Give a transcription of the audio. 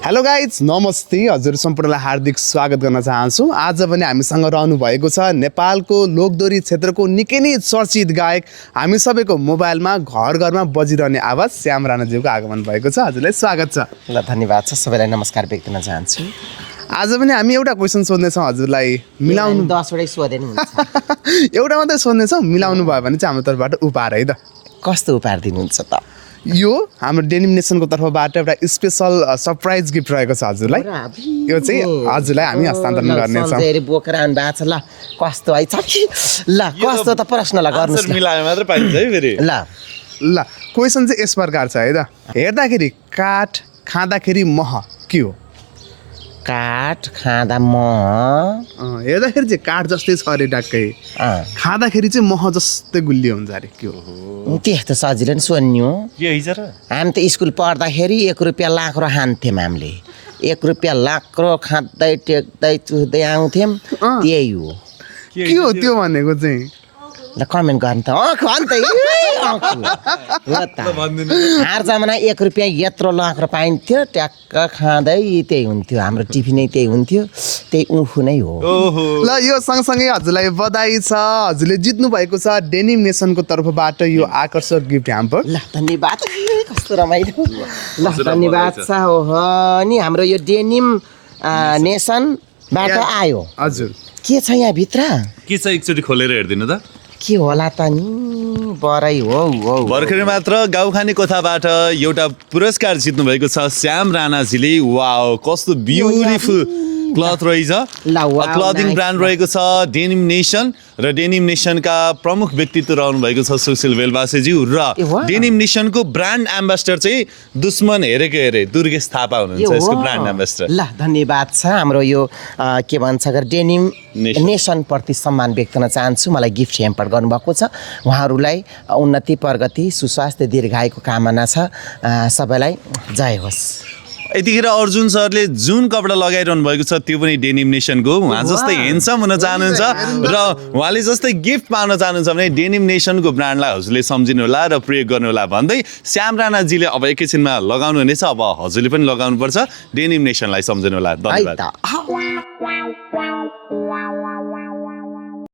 Hello guys नमस्ते हजुर सम्पूर्णलाई हार्दिक स्वागत गर्न चाहन्छु। आज पनि हामीसँग रहनु भएको छ नेपालको लोकदोरी क्षेत्रको निकै नै चर्चित गायक हामी सबैको मोबाइलमा घर घरमा बजिरहने आवाज श्याम राणाज्यूको आगमन भएको छ। हजुरलाई स्वागत छ। ल धन्यवाद छ। सबैलाई नमस्कार व्यक्त गर्न चाहन्छु। आज पनि हामी एउटा क्वेसन सोध्नेछौँ हजुरलाई, मिलाउनु 10 वटै सोधेन हुन्छ। एउटा मात्रै सोध्नेछौँ, मिलाउनु भयो भने चाहिँ हाम्रो तर्फबाट उपहार है त। कस्तो उपहार दिनुहुन्छ त? यो हाम्रो डेनिम नेसनको तर्फबाट एउटा स्पेसल सरप्राइज गिफ्ट रहेको छ हजुरलाई। यो चाहिँ हजुरलाई हामी हस्तान्तरण गर्नेछौँ। बोकेर आउनु भएको छ। ल कस्तो है छकी? ल कस्तो त प्रश्नलाई गर्नुस् न। मिलाए मात्र पाइन्छ है फेरि। ल क्वेसन चाहिँ यस प्रकार छ है त। हेर्दाखेरि काठ, खाँदाखेरि मह के हो? काठ खाँदा म हेर्दाखेरि चाहिँ काठ जस्तै छ अरे ट्याक्कै, खाँदाखेरि चाहिँ मह जस्तै गुलियो हुन्छ अरे के हो? त्यस्तो सजिलो नि सोध्नु हो। के हैछ र? हामी त स्कुल पढ्दाखेरि 1 रुपियाँ लाखरो हान्थ्यौँ हामीले। 1 रुपियाँ लाखरो खाँदै टेक्दै चुस्दै आउँथ्यौँ। त्यही हो। के हो त्यो भनेको चाहिँ? ल कमेन्ट गर्नु त। हार जमाना 1 रुपियाँ यत्रो लाखरो पाइन्थ्यो। ट्याक्क खाँदै त्यही हुन्थ्यो। हाम्रो टिफिन नै त्यही हुन्थ्यो। त्यही उफु नै हो। ल यो सँगसँगै हजुरलाई बधाई छ। हजुरले जित्नु भएको छ डेनिम नेसनको तर्फबाट यो आकर्षक गिफ्ट ह्याम्पर। ल धन्यवाद। कस्तो रमाइलो। ल धन्यवाद छ। हो नि हाम्रो यो डेनिम नेसनबाट आयो। हजुर के छ यहाँ भित्र? के छ एकचोटि खोलेर हेर्दिनु त? के होला त नि? बरै हो। भर्खरै मात्र गाउँखाने कोठाबाट एउटा पुरस्कार जित्नु भएको छ श्याम राणाजीले। वाओ कस्तो ब्युटिफुल क्लथ रहेछ। क्लथिङ ब्रान्ड रहेको छ डेनिम नेसन र डेनिम नेसनका प्रमुख व्यक्तित्व रहनु भएको छ सुशील बेलबासेज्यू र डेनिम नेसनको ब्रान्ड एम्बेसडर चाहिँ दुश्मन हेरेको हेरे दुर्गेश थापा हुनुहुन्छ यसको ब्रान्ड एम्बेसडर। ल धन्यवाद छ। हाम्रो यो के भन्छ डेनिम नेसन प्रति सम्मान व्यक्त गर्न चाहन्छु। मलाई गिफ्ट ह्याम्पर गर्नुभएको छ। उहाँहरूलाई उन्नति प्रगति सुस्वास्थ्य दीर्घायुको कामना छ। सबैलाई जय होस्। यतिखेर अर्जुन सरले जुन कपडा लगाइरहनु भएको छ त्यो पनि डेनिम नेसनको। उहाँ जस्तै हेन्डसम हुन चाहनुहुन्छ र उहाँले जस्तै गिफ्ट पाउन चाहनुहुन्छ भने डेनिम नेसनको ब्रान्डलाई हजुरले सम्झिनु होला र प्रयोग गर्नु होला भन्दै श्याम राणाजीले अब एकैछिनमा लगाउनु हुनेछ। अब हजुरले पनि लगाउनुपर्छ। डेनिम नेसनलाई सम्झिनु होला। धन्यवाद।